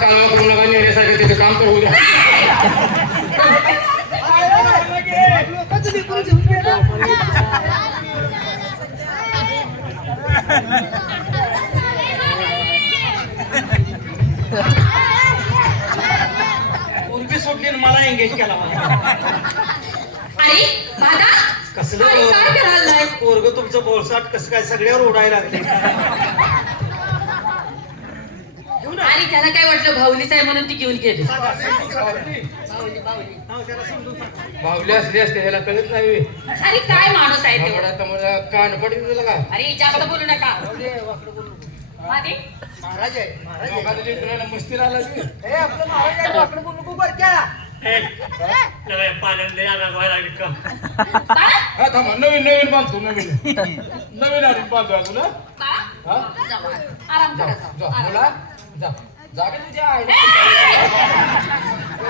कालवा करू नका नेण्यासारखं त्याचं काम तर होऊ द्या. पूर्वी सोडली मला एंगेज केला अरे दादा कसलं अरे काय करायलाय पोरग तुमचं बोळसाट कसं काय सगळ्यावर उडायला लागले. आणि त्याला काय वाटलं भाऊलीच आहे म्हणून ती घेऊन गेली बाहुली असली असते ह्याला कळत नाही. अरे काय माणूस आहे तो कान पडली तुला का अरे जास्त बोलू नका मादी महाराज आहे महाराज आहे. मस्ती राहिला हे आपलं महाराज आहे वाकडं बोलू नको बरं का. हा थांबा नवीन नवीन बांधतो नवीन नवीन आधी बांधतो तुला आराम जा करा जा आराम मुला जा जागे तुझ्या आहे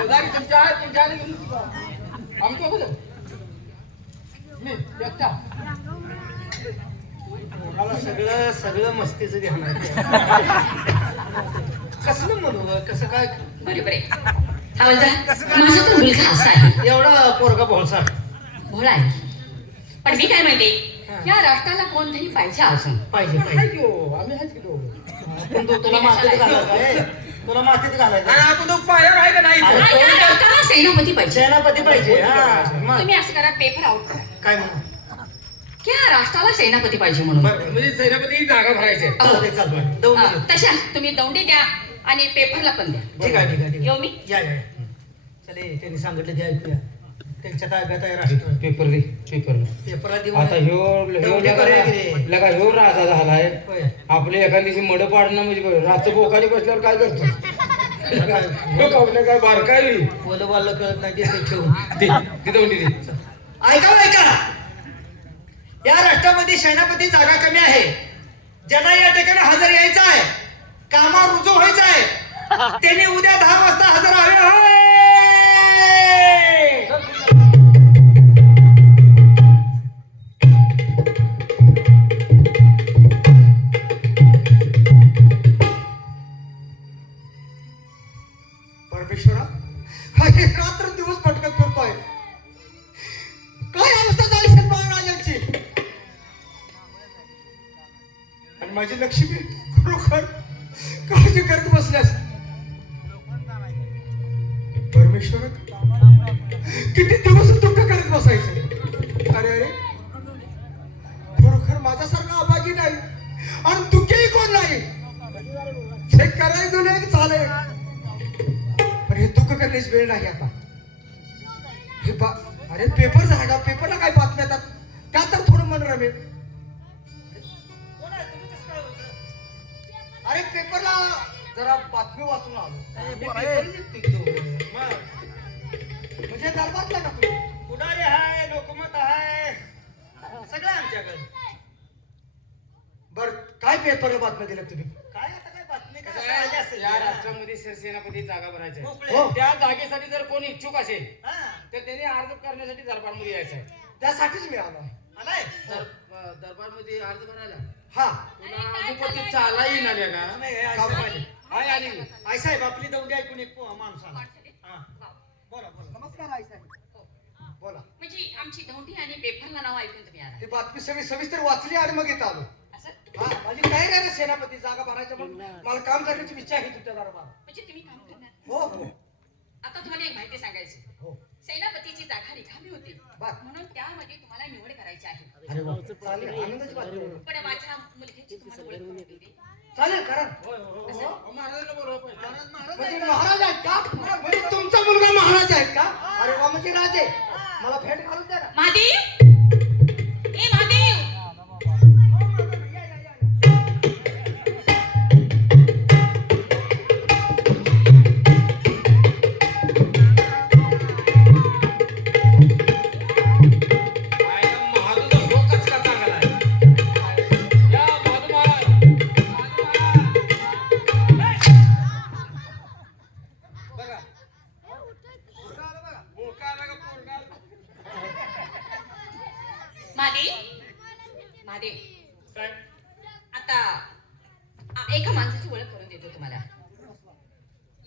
जागे तुमच्या आहे तुमच्या आहे आमच्या बघ मी एकटा मला सगळं सगळं मस्तीचं ध्यान आहे. कसलं म्हणू कसं काय बरोबर आहे हवालदार माझा तो मुलगा असा आहे एवढा पोरगा बोळसाट भोळा आहे पण मी काय माहिती या राष्ट्राला कोणतरी पाहिजे असून पाहिजे आहे पाहिजे. की हो, आम्ही आहेच की दोघं. पण तो तुला मातीत घालायचा आहे. तुला मातीत घालायचा आणि आहे. आपण तो पायावर आहे का नाही अरे, आणि या राष्ट्राला सेनापती पाहिजे सेनापती पाहिजे हा मग तुम्ही असं करा पेपर आउट करा काय म्हणू की या राष्ट्राला सेनापती पाहिजे म्हणून बरं, म्हणजे सेनापती जागा भरायची आहे. चालतंय चालतंय दौंड हा, देऊ. तशा तुम्ही दौंडी द्या आणि पेपरला पण द्या ठीक आहे ठीक आहे ठीक येऊ आहे मी या या या. चले त्यांनी सांगितलं ते ऐकूया त्यांच्या ताब्यात आहे राष्ट्र पेपर दे पेपर पेपरला देऊ आता ह्यो दौंडी करूया की रे. लगा ह्यो राजा झालाय होय. आपले एखाद दिवशी मड पाडणं म्हणजे बरं. रातचं बोकाली बसल्यावर काय करतो काय बारकाय बोल बोललं कळत नाही ते ठेवून दे ती दौंडी दे ऐका या राष्ट्रामध्ये सेनापती जागा कमी आहे ज्यांना या ठिकाणी हजर यायचं आहे कामावर रुजू व्हायचं आहे त्याने उद्या 10 वाजता हजर हवे परमेश्वरा अरे रात्र दिवस भटकत फिरतोय काय अवस्था झाली राजांची आणि माझी लक्ष्मी खरोखर काळजी करत बसल्यास परमेश्वर किती दिवस दुःख करत बसायचं अरे अरे खरोखर माझ्यासारखा अभागी नाही आणि दुःखही कोण नाही हे करायचं नाही झालंय पण हे दुःख करण्याची वेळ नाही आता हे अरे पेपर झाला पेपरला काय बातम्या येतात का तर थोडं मन रमेल अरे पेपरला जरा बातमी वाचून आलो म्हणजे दरबारला का तू पुढारी हाय लोकमत हाय सगळं आमच्याकडे बर काय पेपरला बातम्या दिल्या तुम्ही काय आता काय बातमी काय या राष्ट्रामध्ये सेनापती जागा भरायची आहे. हो. त्या जागेसाठी जर कोणी इच्छुक असेल तर त्याने अर्ज करण्यासाठी दरबारमध्ये यायचं आहे. त्यासाठीच मी आलो आलाय दरबारमध्ये अर्ज भरायला हा अधिपती चाला येईन आल्या का हाय आली आई साहेब आपली दौंडी ऐकून एक माणूस आला बोला बोला नमस्कार आई साहेब बोला म्हणजे आमची दौंडी आणि पेपरला नाव ऐकून तुम्ही आला ती बातमी सगळी सविस्तर वाचली आणि मग येत आलो असं हा माझी तयारी आहे ना सेनापती जागा भरायच्या म्हणून मला काम करण्याची इच्छा आहे तुमच्या दरबार म्हणजे तुम्ही काम करणार हो हो आता तुम्हाला एक माहिती सांगायची हो सेनापतीची जागा रिकामी होती बर. म्हणून त्यामध्ये तुम्हाला निवड करायची आहे अरे वा चालेल आनंदाची बातमी आहे. पण माझ्या मुलग्याची तुम्हाला ओळख करून देते. चालेल करा महाराजांना बरोबर म्हणजे महाराज आहेत का म्हणजे तुमचा मुलगा महाराज आहेत का अरे वा म्हणजे राजे मला भेट घालून द्या ना महादेव ए महादेव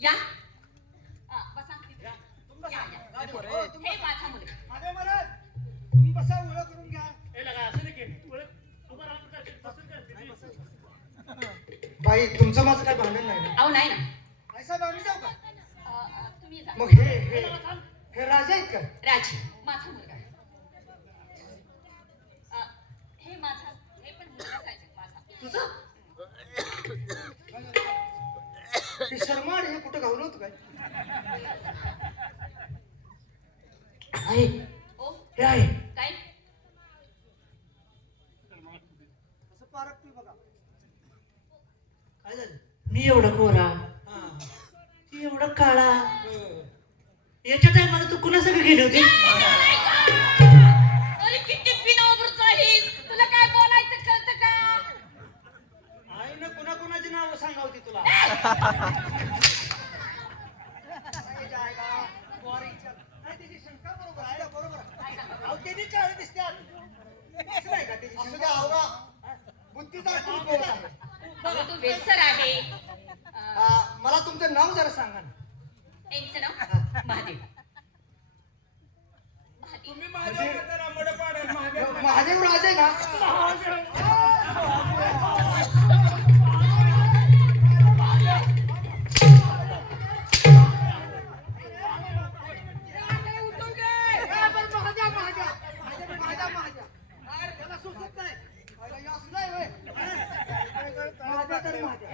या बसा तिथे. या, या. हे माझा मुलगा. महादेव महाराज तुम्ही बसा, ओळख करून घ्या. बाई तुमचं माझं काय भांडण नाही ना? अहो नाही ना. नाही साहेब, आम्ही जाऊ का? तुम्ही जा. मग हे राजा आहेत का? राज माझा मुलगा आहे. हे माझा हे पण मुलगाच आहे माझा. तुझं हे शर्माड हे कुठं घावलं होतं काय? आहे ओ हे आहे काय असं पारख बघा. काय झालं? मी एवढा गोरा, ती एवढा काळा. याच्या टायमाला तू कुणासंग गेली होती? अरे किती बिनावरच आहेस. तुला काय बोलायचं कळतं का? आईनं कुणाकुणाची नावं सांगावती तुला? त्याची शंका बरोबर आहे, बरोबर आहे. अहो, त्याची चाळी दिसतात. असं नाही का त्याची शंका? आवरा. बुद्धीचा खूप बोलत आहे. बघा तू वेडसर आहे. मला तुमचं नाव जरा सांगा ना. यांचं नाव महादेव. तुम्ही महादेव तर आंबड पाडेल महादेव. महादेव राज आहे का?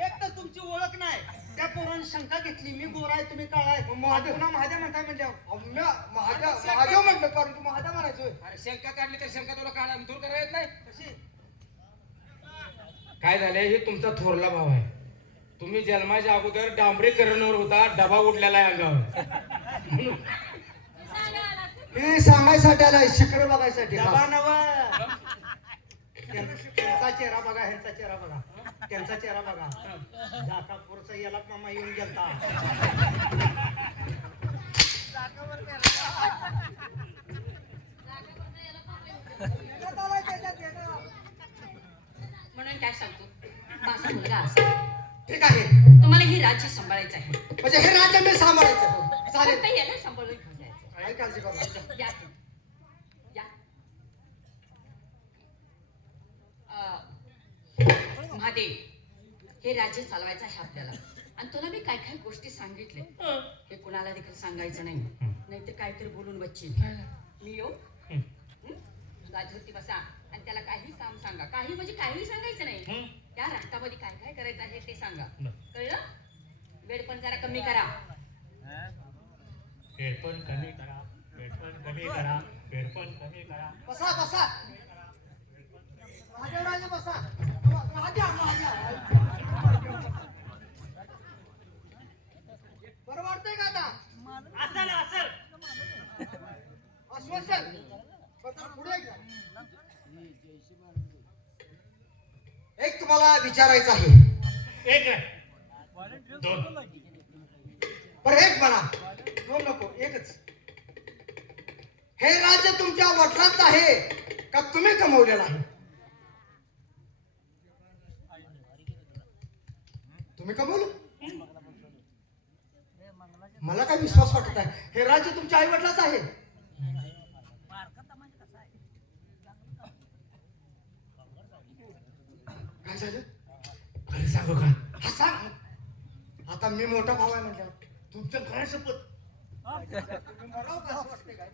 एक तर तुमची ओळख नाही, त्या पोरानं शंका घेतली, मी गोरा आहे तुम्ही काळा आहे. महादेव पुन्हा महादेव म्हणताय म्हणल्यावर महादेव म्हणलं, परंतु महादेव म्हणायचोय. अरे शंका काढली तर शंका तुला काढा दूर करा येत नाही. कशी? काय झालंय, हे तुमचा थोरला भाव आहे. तुम्ही जन्माच्या अगोदर डांबरीकरणावर होता, डबा उडलेला आहे अंगावर. हे सांगायसाठी आलाय, शिखर बघायसाठी. डबा नवा. त्यांचा चेहरा बघा, ह्यांचा चेहरा बघा, त्यांचा चेहरा बघा. दातापूरचा याला मामा येऊन गेलता. म्हणून काय सांगतो, माझा मुलगा असा. ठीक आहे, तुम्हाला हे राज्य सांभाळायचं आहे. म्हणजे हे राज्य मी सांभाळायचं. चालेल, फक्त याला सांभाळून घेऊन जायचं. काही काळजी करू नका. या या. महादेव, हे राज्य चालवायचं आहे आपल्याला. आणि तुला मी काय काय गोष्टी सांगितले, हे कुणाला देखील सांगायचं नाही. नाहीतर काहीतरी बोलून बच्ची मी येऊ. राजवरती बसा आणि त्याला काही काम सांगा. काही म्हणजे काही सांगायचं नाही. त्या राष्ट्रामध्ये काय काय करायचं आहे ते सांगा. कळलं? वेळ पण जरा कमी करा. हेडफोन कमी करा, हेडफोन कमी करा, हेडफोन कमी करा. बसा बसा. महादेवराजे बसा. बरं वाटतंय का आता? असल असल. आश्वासन. बसा, पुढे घ्या. एक तुम्हाला विचारायचं आहे. एक नाही, दोन. बरं एक म्हणा, दोन नको, एकच. हे राज्य तुमच्या वडिलांचं आहे का तुम्ही कमवलेलं आहे? तुम्ही कमवलं? मला काय विश्वास वाटत आहे, हे राज्य तुमच्या आई वडिलांचं आहे. काय झालं? खरं सांगू का? हा सांग. आता मी मोठा भाव आहे म्हटलं, तुमचं काय शपथ, तुम्ही म्हणावं का असं वाटतंय काय?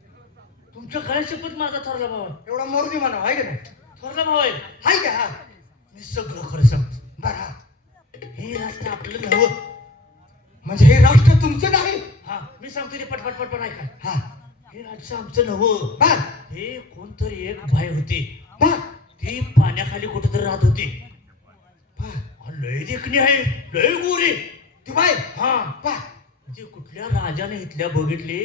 तुमचं काय शपथ माझा थोरला भाऊ आहे. एवढा मोरदी म्हणा आहे का नाही? थोरला भाऊ आहे. हाय का? हा मी सगळं खरं सांगतो. बरं. हे राष्ट्र आपलं नव्हतं. म्हणजे हे राष्ट्र तुमचं नाही? हा, मी सांगतो ते पटपट पटपट ऐका. हा हे राज्य आमचं नव्हतं. बर हे कोणतरी एक बाई होती, बर ती पाण्याखाली कुठेतरी राहत होती. बर. लय देखणी आहे, लय गोरी. ती बाई. हा, बर. ती कुठल्या राजाने इथल्या बघितली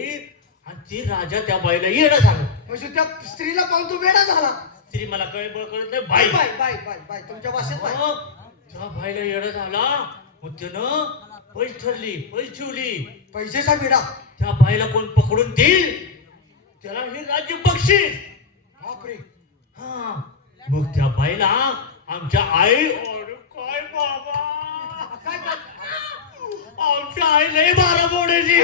आणि ती राजा त्या बाईला येणं झालं. म्हणजे त्या स्त्रीला पाहून तू वेडा झाला. तरी मला कळत नाही बाई बाई. बाई बाई बाई बाई तुमच्या भाषेत बाई. मग त्या बाईला येणं झाला, मग त्यानं पैस ठरली, पैस ठेवली. पैसेचा विडा. त्या बाईला कोण पकडून देईल त्याला हे राज्य बक्षीस. बापरे. हा, मग त्या बाईला आमच्या आई, अरे काय बाबा, काय काय? आमच्या आई लय बारा बोडायची.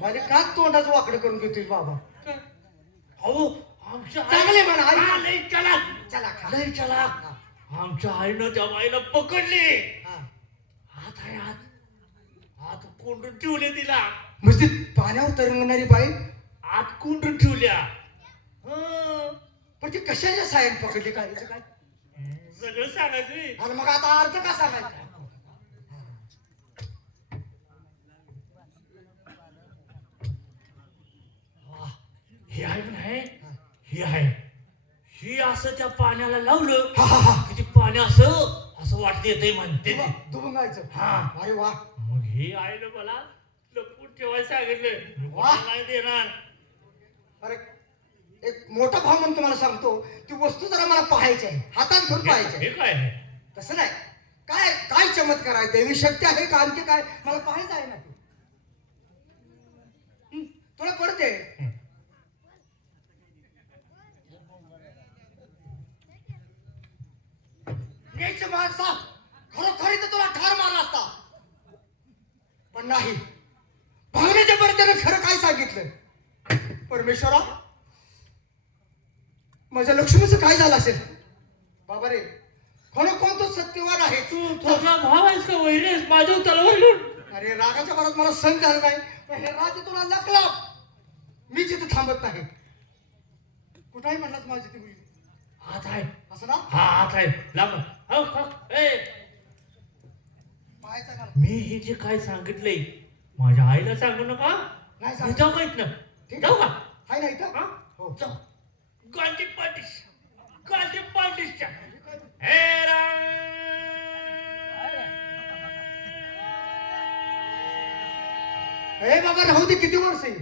माझे का तोंडाचं वाकडं करून घेतोय बाबा? अहो आमच्या चांगले म्हणा, आई. हा, लय चलाक. चला खा. लय चलाक. आमच्या आईनं त्या बाईला पकडले. हा. हात आहे हात कोंडून ठेवले तिला. म्हणजे पाण्यावर तरंगणारी बाई आत कोंडून ठेवल्या. हं. पण ती कशाच्या सायन पकडली काय याचं काय? सगळं सांगायचं. आणि मग आता अर्थ का सांगायचा? हे आहे नाही हे आहे. ही असं त्या पाण्याला लावलं हा हा हा. की ते पाणी असं वाटत येते म्हणते ती. दुबंगायचं. हा. अरे वा. मग हे आहे ना मला लपून ठेवायला सांगितलं. वाह. नाही देणार. अरे एक मोठा भाव म्हणून तुम्हाला सांगतो, ती वस्तू जरा मला पाहायची आहे, हातात घेऊन पाहायची आहे. हे काय आहे? तसं नाही, काय काय चमत्कार आहे, देवी शक्ती आहे का आणखी काय, मला पाहायचं आहे ना ते. तुला पडते. नीच माणसा, खरोखरी तर तुला ठार मारला असता, पण नाही, भावनेच्या परत्याने खरं काय सांगितलं. परमेश्वरा, माझ्या लक्ष्मीचं काय झालं असेल? बाबा रे, कोण तो सत्यवान आहे. तू तुझा भाव आहेस का वैरेस माझ्या तलवार घेऊन? अरे रागाच्या भरात मला सण झाला नाही, पण हे राज्य तुला लकला. मी तिथे थांबत नाही. कुठाही म्हणलास माझी ती मुलगी हात आहे. असं ना? हा हात आहे. लांब. हो, हो. ए, पाहायचं का? मी हे जे काय सांगितलंय माझ्या आईला सांगू नका. नाही मी सांग. जाऊ का इथनं? ठीक जाऊ का? आहे ना इथं? हा? हो. जाऊ. गांधी पाटीसच्या ए बाबा, राहू दे, किती वर्ष आहे?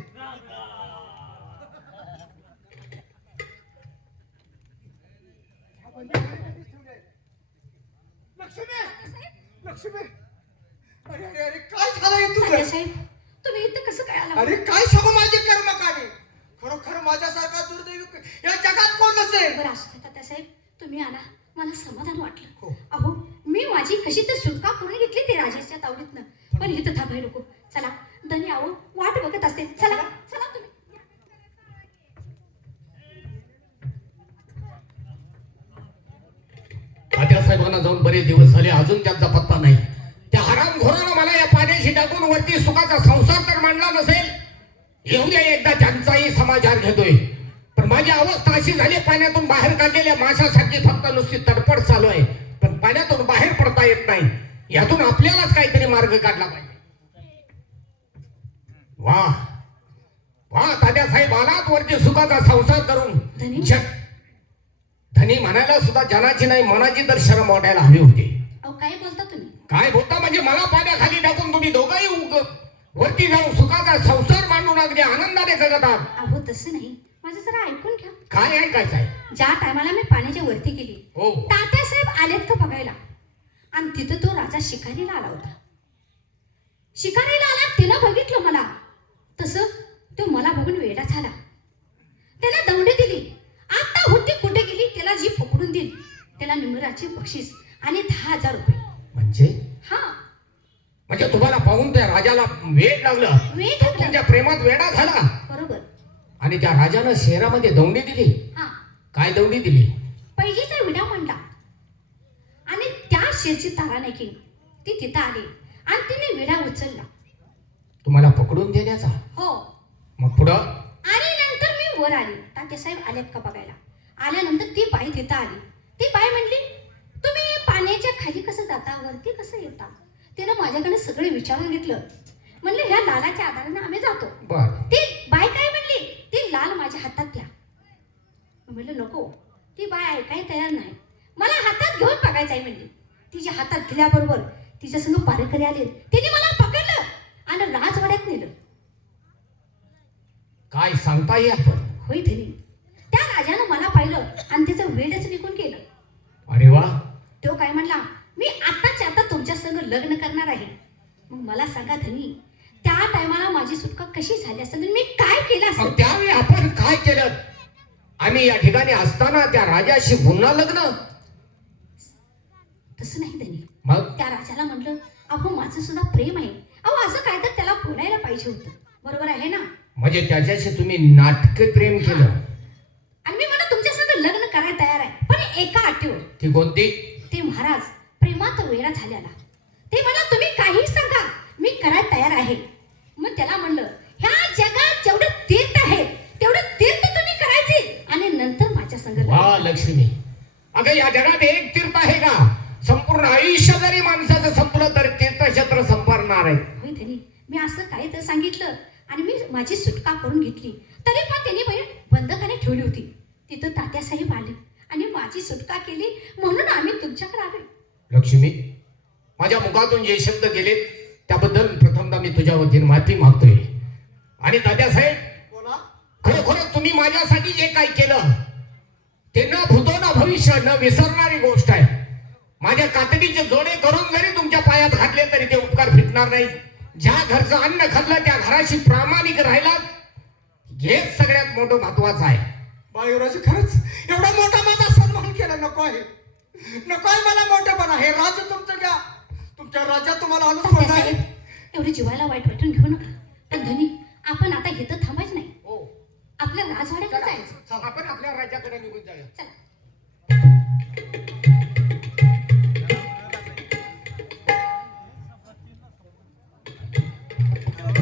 लक्ष्मी, लक्ष्मी, अरे अरे अरे, काय झालं तुझं? साहेब तुम्ही इथं कसं काय आला? अरे काय सांगू माझे कर्म काढे. खरोखर माझ्यासारखा दुर्दैवी या जगात कोण नसेल. बरं असं तात्यासाहेब, तुम्ही आला, मला समाधान वाटलं. हो. अहो मी माझी कशी तर सुटका करून घेतली ते राजेशच्या तावडीतनं, पण इथं थांबाय नको. चला धनी आहो, वाट बघत असते. चला चला तुम्ही. तात्यासाहेबांना जाऊन बरेच दिवस झाले, अजून त्यांचा पत्ता नाही. त्या हरामखोरानं मला या पाण्याशी टाकून वरती सुखाचा संसार तर मांडला नसेल. येऊ द्या एकदा, त्यांचाही समाचार घेतोय. पण माझी अवस्था अशी झाली, पाण्यातून बाहेर काढलेल्या माशासारखी फक्त नुसती तडपड चालू आहे, पण पाण्यातून बाहेर पडता येत नाही. यातून आपल्यालाच काहीतरी मार्ग काढला पाहिजे. वा वा, तात्यासाहेब आलात वरती सुखाचा संसार करून. धनी? धनी म्हणायला सुद्धा जनाची नाही, मनाची तर शरम वाटायला हवी होती. अहो काय बोलता तुम्ही? काय बोलता म्हणजे? मला पाण्याखाली टाकून तुम्ही दोघंही वरती जाऊन सुखाचा संसार मांडून अगदी आनंदाने जगत आहात. अहो तसं नाही, माझं जरा ऐकून घ्या. काय ऐकायचं आहे? ज्या टायमाला मी पाण्याच्या वरती गेली, हो, तात्यासाहेब आलेत का बघायला, आणि तिथं तो राजा शिकारीला आला होता. शिकारीला आला, त्यानं बघितलं मला, तसं तो मला बघून वेडा झाला. त्याला दौंडी दिली. आता होती कुठे गेली, त्याला जी पकडून देईल त्याला निमराची बक्षीस आणि 10,000 रुपये. म्हणजे हा, म्हणजे तुम्हाला पाहून त्या राजाला वेड लागलं, वेड तो लागलं. तुमच्या प्रेमात वेडा झाला, बरोबर. आणि त्या राजानं शहरामध्ये दौंडी दिली. हा, काय दौंडी दिली? पहिलीचा विडा म्हणला, आणि त्या शेरची तारा नाही केली. ती तिथं आली आणि तिने विडा उचलला. तुम्हाला पकडून देण्याचा? हो. मग पुढं? आणि नंतर मी वर आली. तात्यासाहेब आलेत का बघायला. आल्यानंतर ती बाई तिथं आली. ती बाई म्हणली, तुम्ही पाण्याच्या खाली कसं जाता, वरती कसं येता? तिनं माझ्याकडे सगळे विचारून घेतलं. म्हणले ह्या लालाच्या आधाराने आम्ही जातो. बर. ती बाई काय म्हणली, ती लाल माझ्या हातात द्या. म्हणलं नको. ती बाई ऐकाय तयार नाही. मला हातात घेऊन बघायचं आहे म्हणली. तिच्या हातात दिल्याबरोबर तिच्या संग पारेकरी आले. तिने मला पकडलं आणि राजवाड्यात नेलं. काय सांगताय आपण? होय धनी, त्या राजानं मला पाहिलं आणि त्याचं वेडच निघून गेलं. अरे वा. तो काय म्हणला, मी आताच्या आता तुमच्या संग लग्न करणार आहे. मग मला सांगा धनी, त्या टायमाला माझी सुटका कशी झाली असेल, मी काय केलं मग असेल? त्यावेळी आपण काय केलं? आम्ही या ठिकाणी असताना त्या राजाशी पुन्हा लग्न? तसं नाही धनी. मग त्या राजाला म्हटलं, अहो माझं सुद्धा प्रेम आहे, अहो असं काय तर त्याला बोलायला पाहिजे होतं, बरोबर आहे ना? म्हणजे त्याच्याशी तुम्ही नाटक प्रेम केलं. आणि मी म्हणलं तुमच्या संग लग्न करायला तयार आहे, पण एका अटीवर. ती कोणती? ते महाराज प्रेमात वेडा झालेला. ते म्हणला तुम्ही काही सांगा, मी करायला तयार आहे. मग त्याला म्हणलं, ह्या जगात जेवढे तीर्थ आहेत तेवढे तीर्थ तुम्ही करायचे आणि नंतर माझ्या संग लग्न वा करायचं. लक्ष्मी, अगं या जगात एक तीर्थ आहे का? संपूर्ण आयुष्य जरी माणसाचं संपलं तर तीर्थक्षेत्र संपणार आहे. होय धनी, मी असं काही तर सांगितलं आणि मी माझी सुटका करून घेतली, तरी पण त्यांनी बाई बंदखाने ठेवली होती. तिथं तात्यासाहेब आले आणि माझी सुटका केली, म्हणून आम्ही तुमच्याकडे आलो. लक्ष्मी, माझ्या मुखातून जे शब्द गेले त्याबद्दल प्रथमतः मी तुझ्या वतीने माफी मागतोय. आणि दादासाहेब, बोला. खरोखर तुम्ही माझ्यासाठी जे काही केलं ते न भूतो न भविष्य न विसरणारी गोष्ट आहे. माझ्या कातडीचे जोडे करून जरी तुमच्या पायात घातले तरी ते उपकार फिटणार नाही. ज्या घरचं अन्न खाल्लं त्या घराशी प्रामाणिक राहिला, हेच सगळ्यात मोठं महत्वाचं आहे. बाळयुवराजी, खरंच एवढा मोठा माझा सन्मान केला नको आहे, नको आहे मला मोठेपणा. हे राज्य तुमचं घ्या, तुमच्या राज्यात तुम्हाला अनुसरण आहे. तात्यासाहेब, एवढे जीवाला वाईट वाटून घेऊ नका. पण धनी, आपण आता इथं थांबायचं नाही, हो, आपल्या राजवाड्याकडे जायचं. आपण आपल्या राज्याकडे निघून जाऊया. चला.